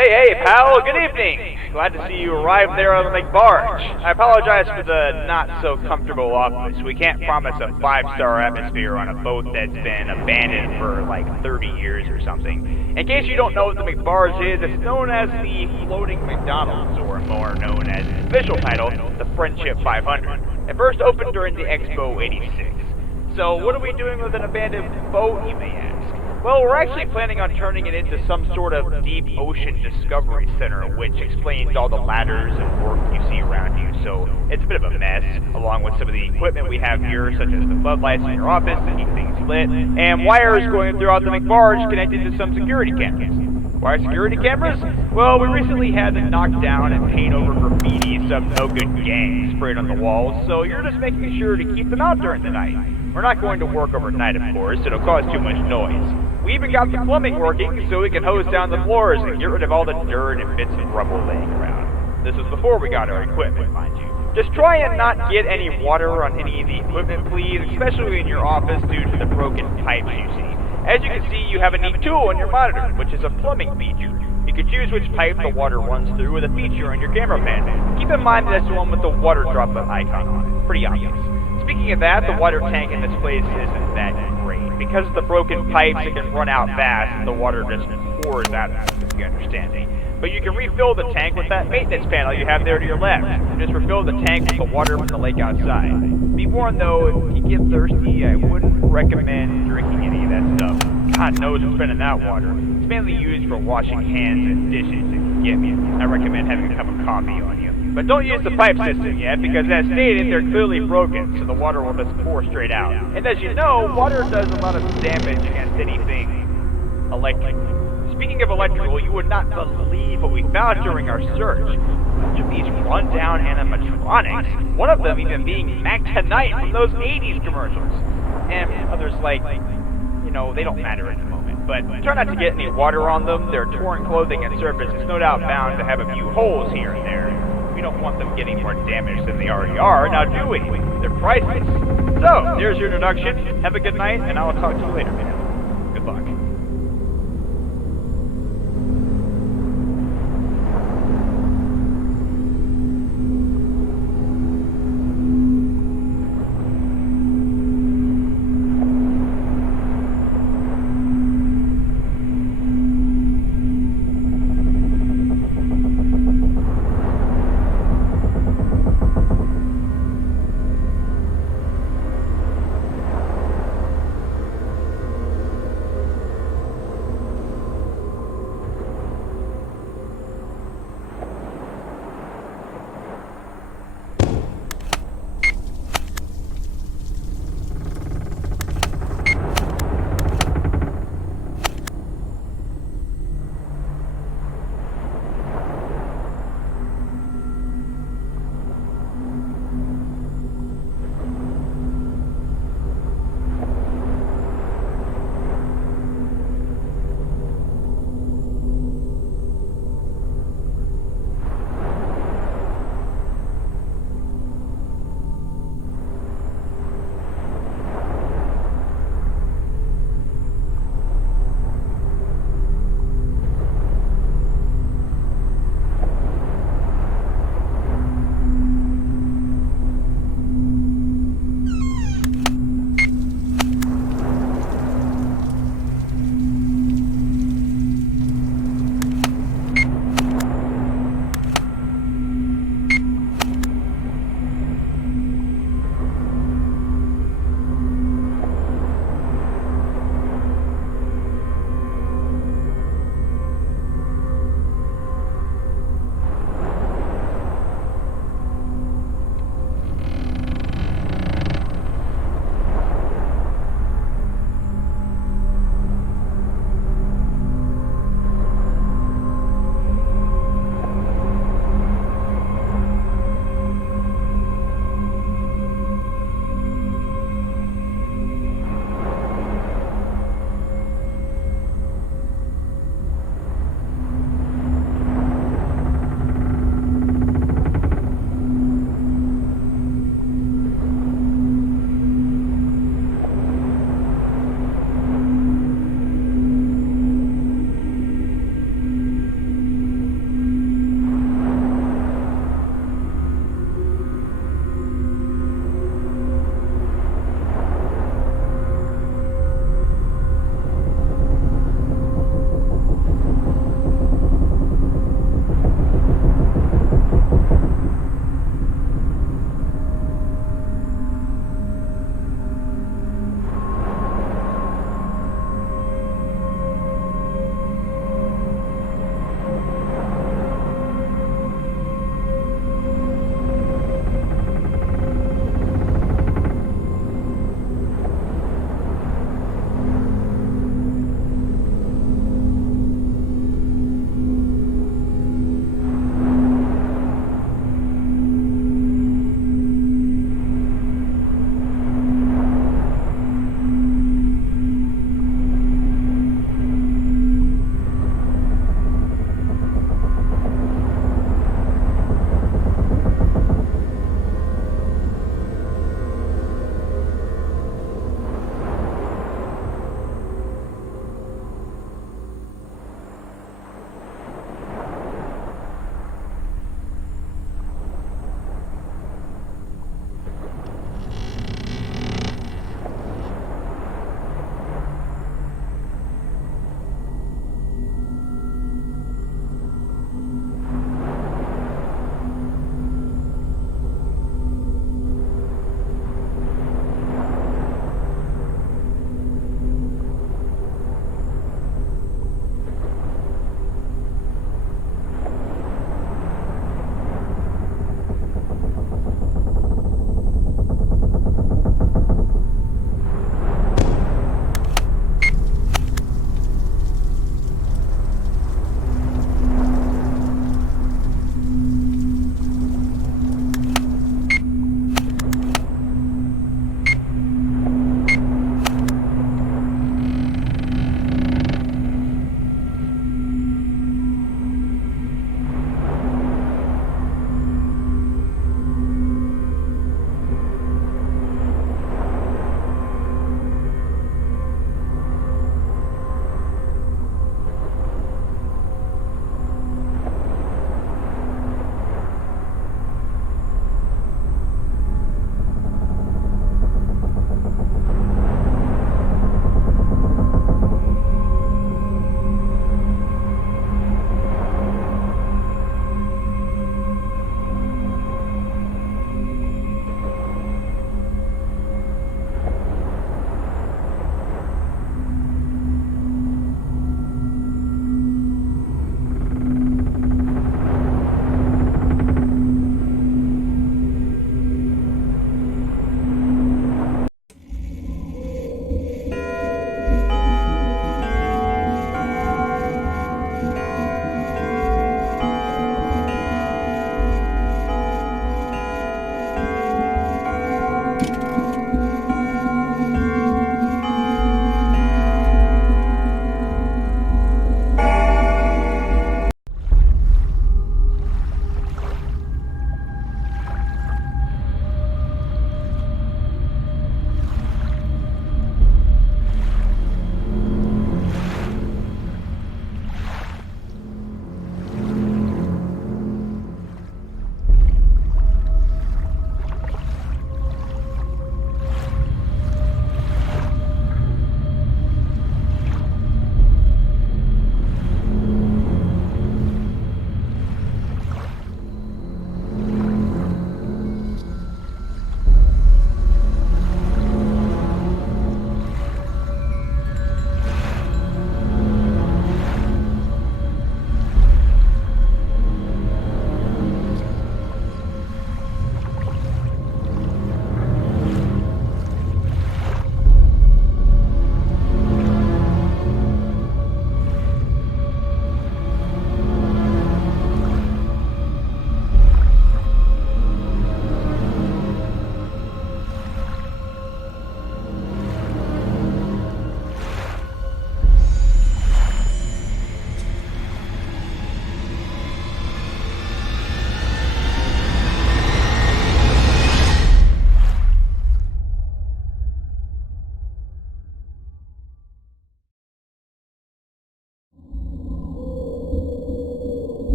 Hey, pal, good evening. Glad to see you arrive there on the McBarge. I apologize for the not-so-comfortable office. We can't promise a 5-star atmosphere on a boat that's been abandoned for like 30 years or something. In case you don't know what the McBarge is, it's known as the Floating McDonald's, or more known as its official title, the Friendship 500. It first opened during the Expo 86. So what are we doing with an abandoned boat, you may ask? Well, we're actually planning on turning it into some sort of deep ocean discovery center, which explains all the ladders and work you see around you. So it's a bit of a mess, along with some of the equipment we have here, such as the floodlights in your office to keep things lit, and wires going throughout the McBarge connected to some security cameras. Why security cameras? Well, we recently had to knock down and paint over graffiti some no-good gangs sprayed on the walls, so you're just making sure to keep them out during the night. We're not going to work overnight, of course, it'll cause too much noise. We even got the plumbing working so we can hose down the floors and get rid of all the dirt and bits of rubble laying around. This was before we got our equipment, mind you. Just try and not get any water on any of the equipment, please, especially in your office due to the broken pipes you see. As you can see, you have a neat tool on your monitor, which is a plumbing feature. You can choose which pipe the water runs through with a feature on your camera panel. Keep in mind that's the one with the water droplet icon on it. Pretty obvious. Speaking of that, the water tank in this place isn't that great. Because of the broken pipes, it can run out fast and the water just pours out of it, if you understand me. But you can refill the tank with that maintenance panel you have there to your left. Just refill the tank with the water from the lake outside. Be warned though, if you get thirsty, I wouldn't recommend drinking any of that stuff. God knows what's been in that water. It's mainly used for washing hands and dishes, if you get me. I recommend having a cup of coffee on you. But don't use the pipe system yet, because as stated, they're clearly broken, so the water will just pour straight out. And as you know, water does a lot of damage against anything electrical. Speaking of electrical, you would not believe what we found during our search. Much of these rundown animatronics, one of them even being Mac Tonight from those 80s commercials. And others like, they don't matter at the moment. But try not to get any water on them. Their torn clothing and surface is no doubt bound to have a few holes here and there. We don't want them getting more damage than they already are, now do we? They're priceless. So, there's your introduction. Have a good night, and I'll talk to you later, man. Good luck.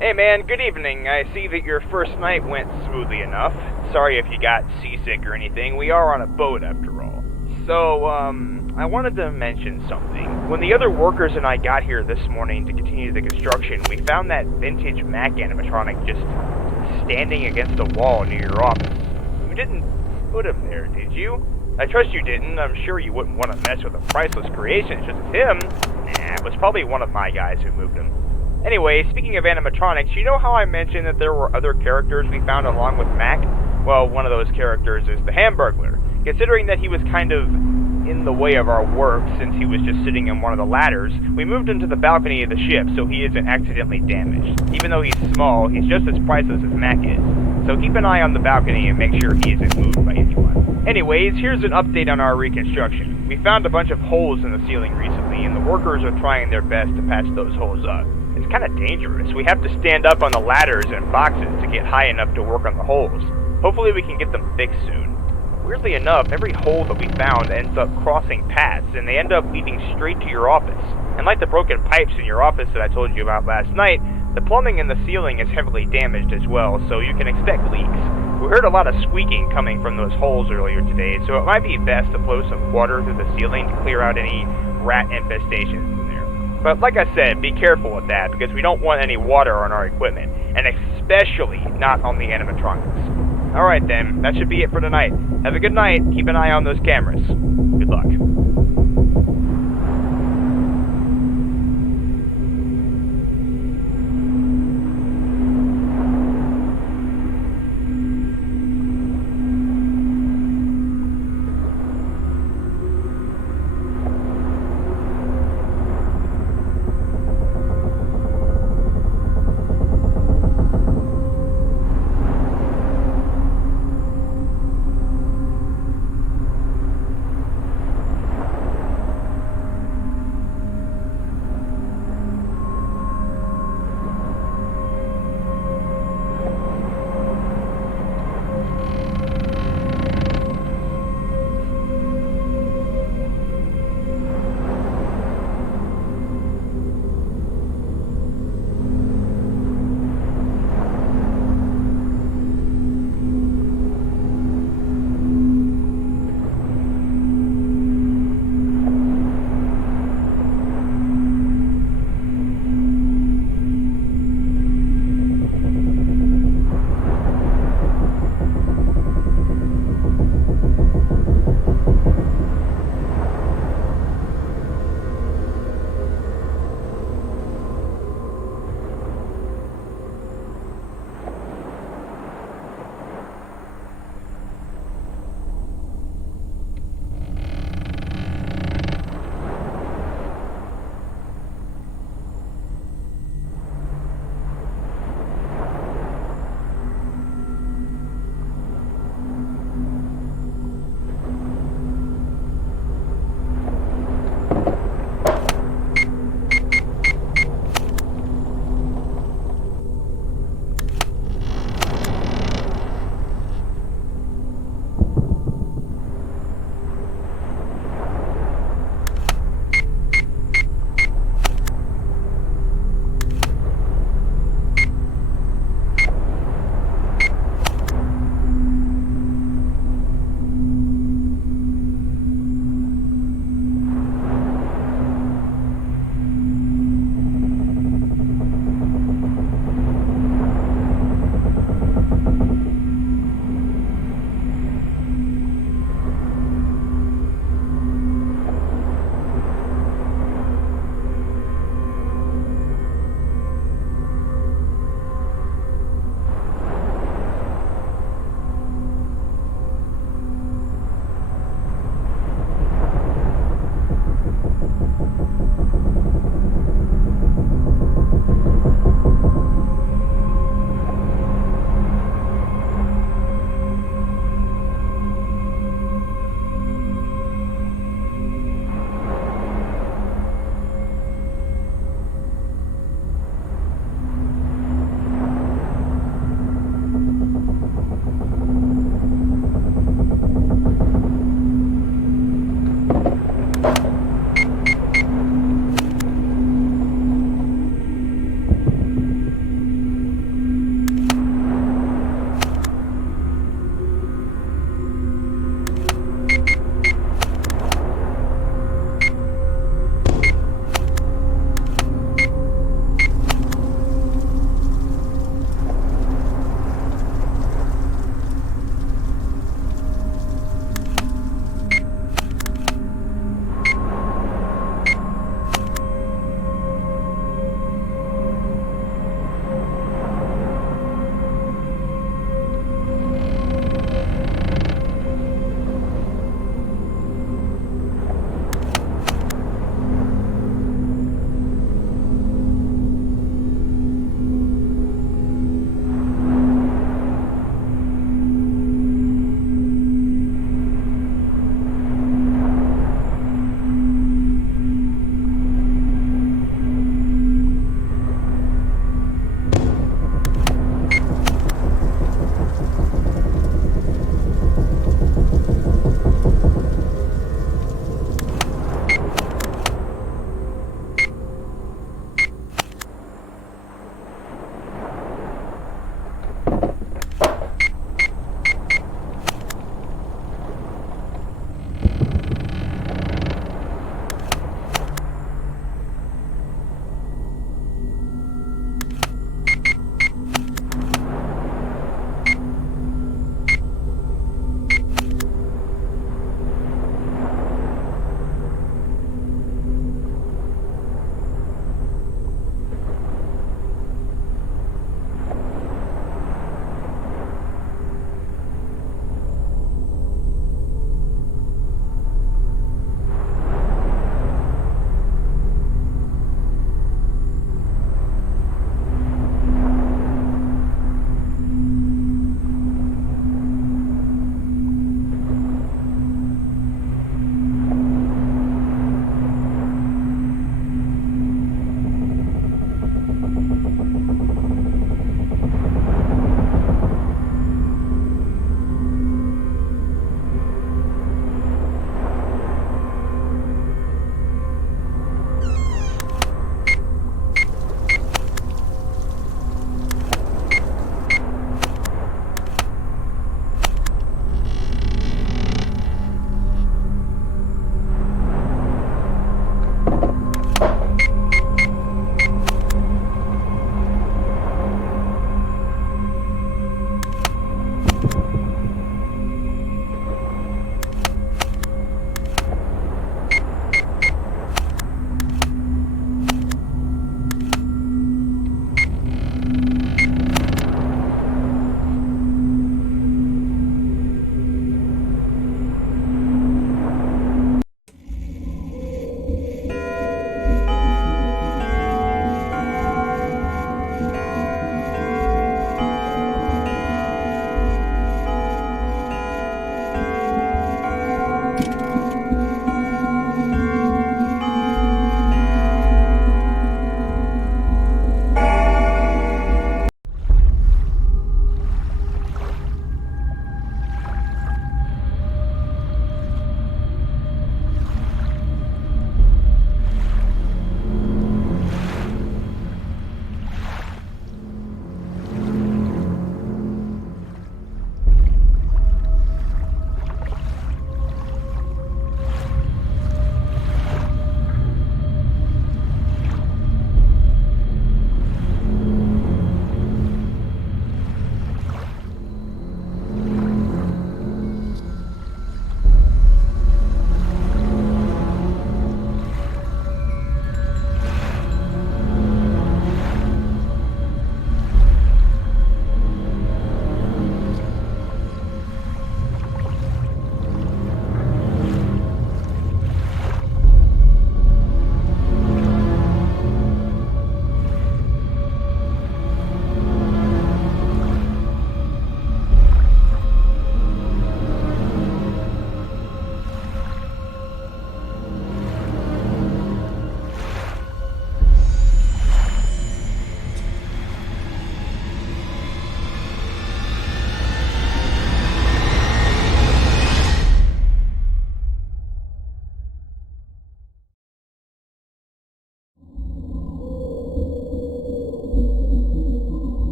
Hey man, good evening. I see that your first night went smoothly enough. Sorry if you got seasick or anything. We are on a boat after all. So, I wanted to mention something. When the other workers and I got here this morning to continue the construction, we found that vintage Mac animatronic just standing against the wall near your office. You didn't put him there, did you? I trust you didn't. I'm sure you wouldn't want to mess with a priceless creation. It's just him. Nah, it was probably one of my guys who moved him. Anyway, speaking of animatronics, you know how I mentioned that there were other characters we found along with Mac? Well, one of those characters is the Hamburglar. Considering that he was kind of in the way of our work since he was just sitting in one of the ladders, we moved him to the balcony of the ship so he isn't accidentally damaged. Even though he's small, he's just as priceless as Mac is. So keep an eye on the balcony and make sure he isn't moved by anyone. Anyways, here's an update on our reconstruction. We found a bunch of holes in the ceiling recently, and the workers are trying their best to patch those holes up. It's kind of dangerous. We have to stand up on the ladders and boxes to get high enough to work on the holes. Hopefully we can get them fixed soon. Weirdly enough, every hole that we found ends up crossing paths, and they end up leading straight to your office. And like the broken pipes in your office that I told you about last night, the plumbing in the ceiling is heavily damaged as well, so you can expect leaks. We heard a lot of squeaking coming from those holes earlier today, so it might be best to flow some water through the ceiling to clear out any rat infestations in there. But like I said, be careful with that, because we don't want any water on our equipment, and especially not on the animatronics. Alright then, that should be it for tonight. Have a good night, keep an eye on those cameras. Good luck.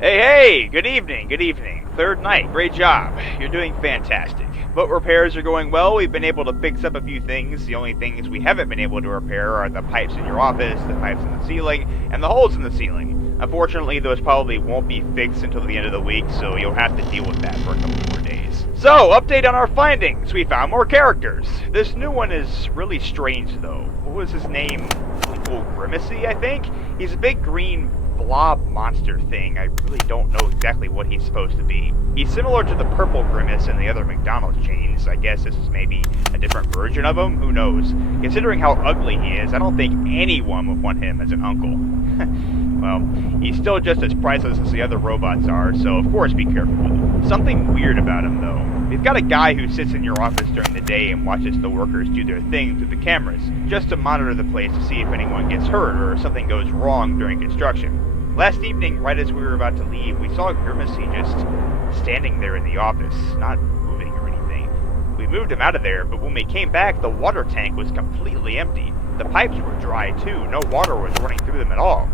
Hey, good evening, good evening. Third night, great job. You're doing fantastic. Boat repairs are going well. We've been able to fix up a few things. The only things we haven't been able to repair are the pipes in your office, the pipes in the ceiling, and the holes in the ceiling. Unfortunately, those probably won't be fixed until the end of the week, so you'll have to deal with that for a couple more days. So, update on our findings. We found more characters. This new one is really strange, though. What was his name? Uncle Grimacy, I think? He's a big green blob monster thing. I really don't know exactly what he's supposed to be. He's similar to the purple Grimace in the other McDonald's chains. I guess this is maybe a different version of him? Who knows? Considering how ugly he is, I don't think anyone would want him as an uncle. Well, he's still just as priceless as the other robots are, so of course be careful with him. Something weird about him, though. We've got a guy who sits in your office during the day and watches the workers do their thing through the cameras, just to monitor the place to see if anyone gets hurt or if something goes wrong during construction. Last evening, right as we were about to leave, we saw Grimacy just standing there in the office, not moving or anything. We moved him out of there, but when we came back, the water tank was completely empty. The pipes were dry, too. No water was running through them at all.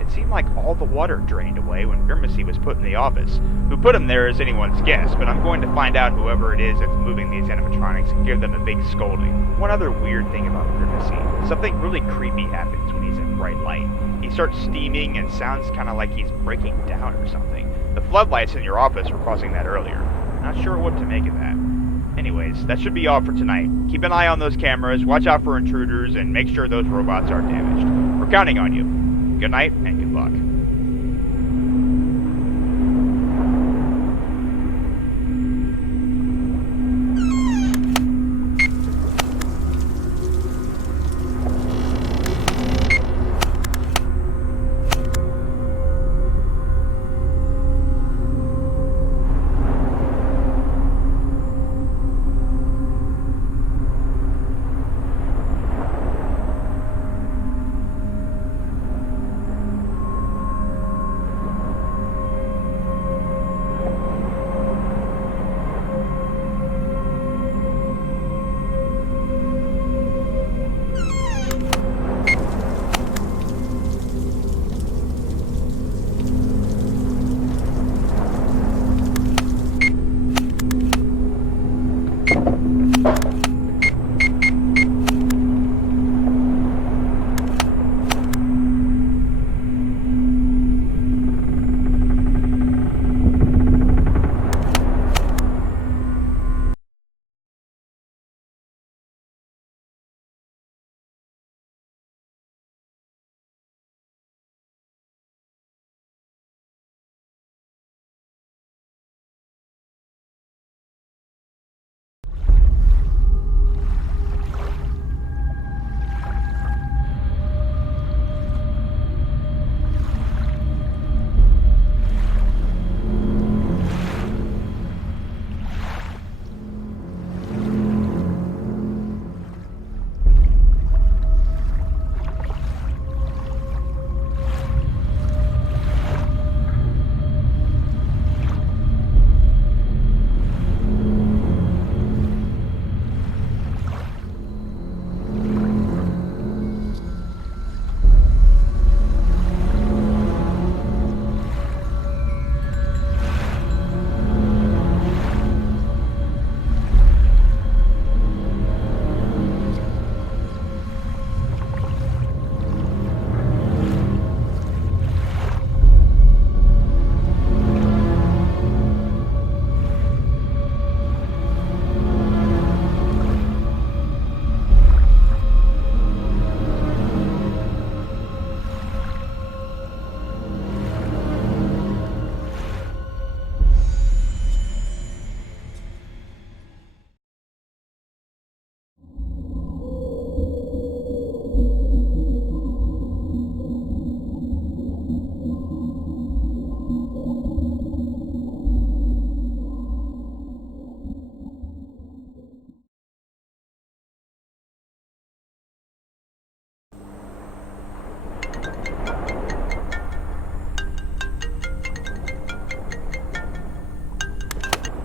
It seemed like all the water drained away when Grimacy was put in the office. Who put him there is anyone's guess, but I'm going to find out whoever it is that's moving these animatronics and give them a big scolding. One other weird thing about Grimacy. Something really creepy happens when he's in bright light. He starts steaming and sounds kind of like he's breaking down or something. The floodlights in your office were causing that earlier. Not sure what to make of that. Anyways, that should be all for tonight. Keep an eye on those cameras, watch out for intruders, and make sure those robots aren't damaged. We're counting on you. Good night, and good luck.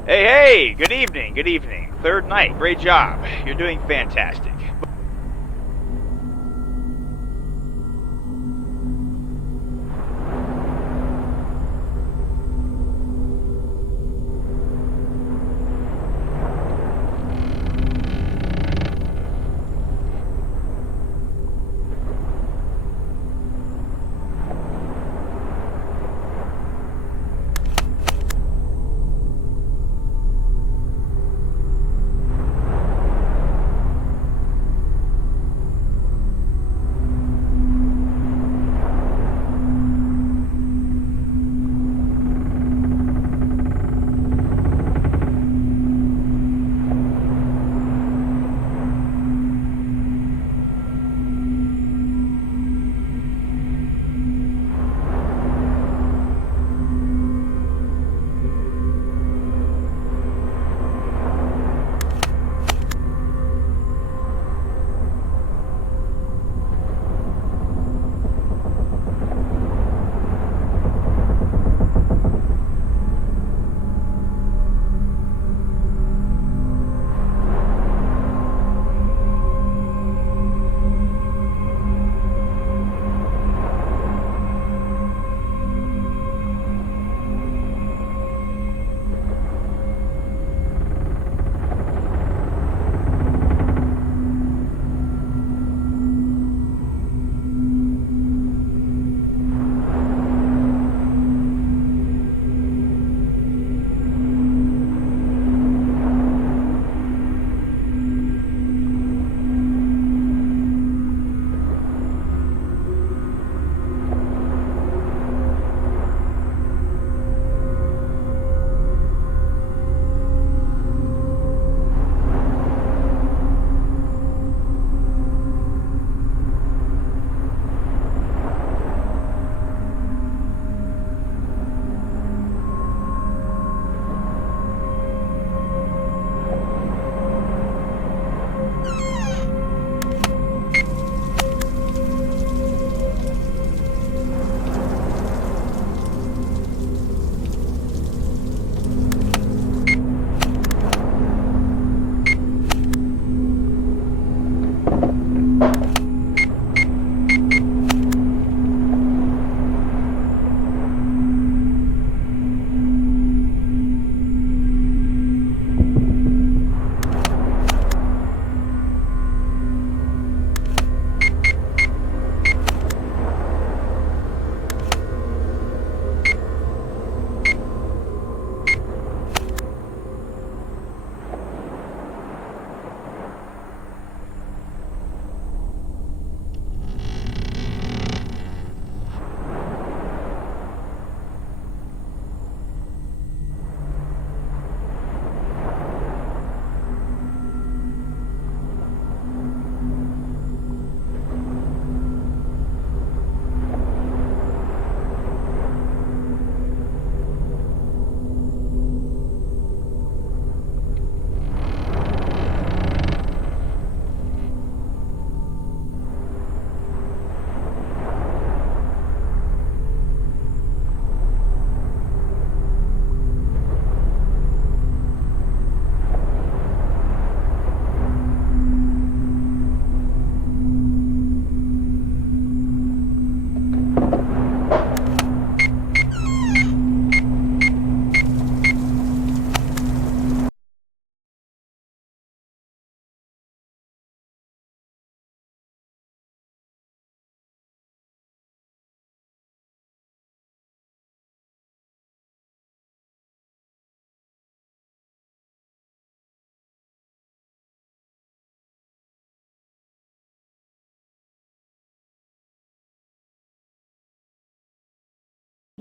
Hey, good evening, good evening. Third night, great job. You're doing fantastic.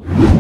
Bye.